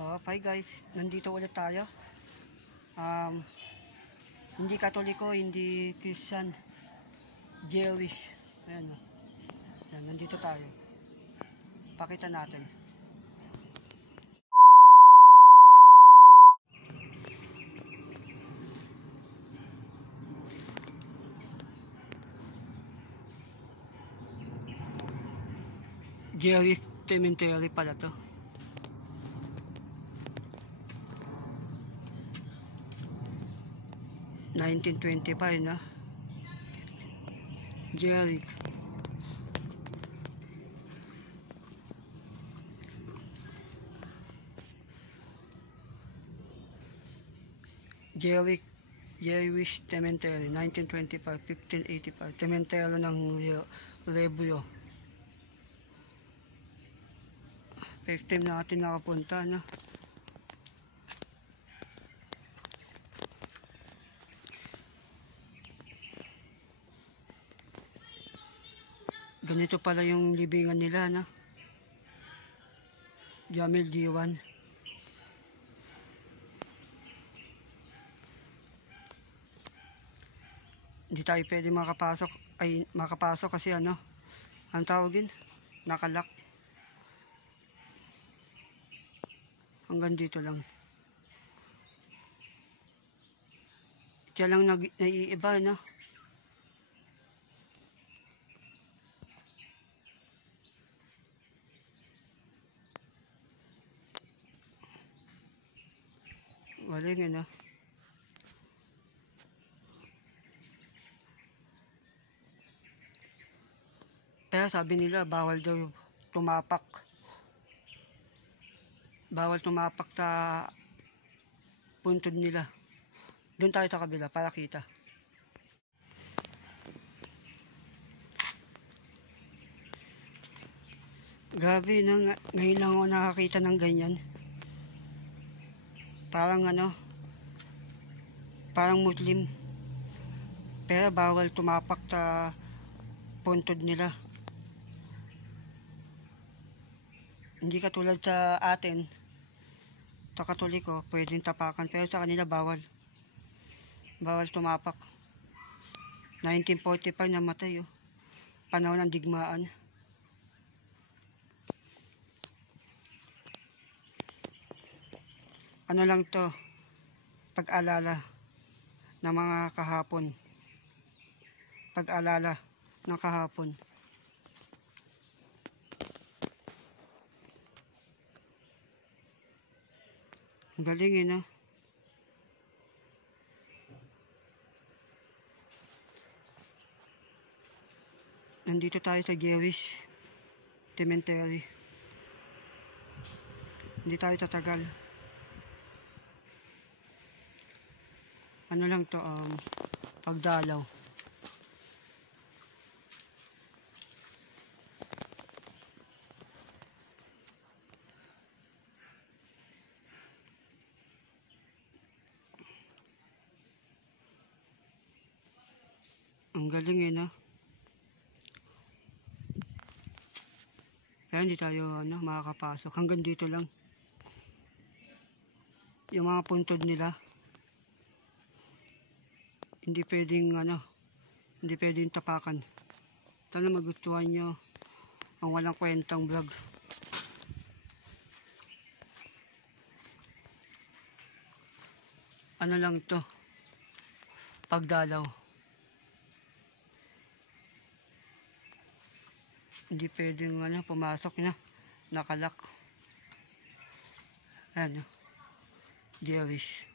Hi guys, nandito ulit tayo. Hindi Katoliko, hindi Christian, Jewish. Ayan o. Ayan, nandito tayo. Pakita natin. Jewish cemetery pala to. (1925) na. Jewish. Jewish Cemetery, 1925, 1585. Cemetery ng Rebio. First time natin nakapunta, no? Ganito pala yung libingan nila, no? Jamil Diwan. Hindi tayo pwede makapasok kasi ano, ang tawag din, nakalak. Hanggang dito lang. Kaya lang naiiba, no? Waling, ano? Pero sabi nila, bawal daw tumapak. Bawal tumapak sa puntod nila. Doon tayo sa kabila para kita. Grabe, ngayon lang ako nakakita ng ganyan. Parang ano, parang Muslim. Pero bawal tumapak sa puntod nila. Hindi katulad sa atin, sa Katoliko, pwedeng tapakan. Pero sa kanila bawal. Bawal tumapak. 1945 namatay, oh. Panahon ng digmaan. Ano lang to, pag-alala ng mga kahapon. Pag-alala ng kahapon. Ang galing, eh, no? Nandito tayo sa Jewish Cemetery. Hindi tayo tatagal. Ano lang to, pagdalaw. Ang galing, eh, no? Kaya hindi tayo makakapasok. Hanggang dito lang. Yung mga puntod nila. Hindi pwedeng hindi pwedeng tapakan. Sana magustuhan nyo ang walang kwentang vlog. Ano lang to, pagdalaw. Hindi pwedeng pumasok na, nakalak. Ayan, Jewish.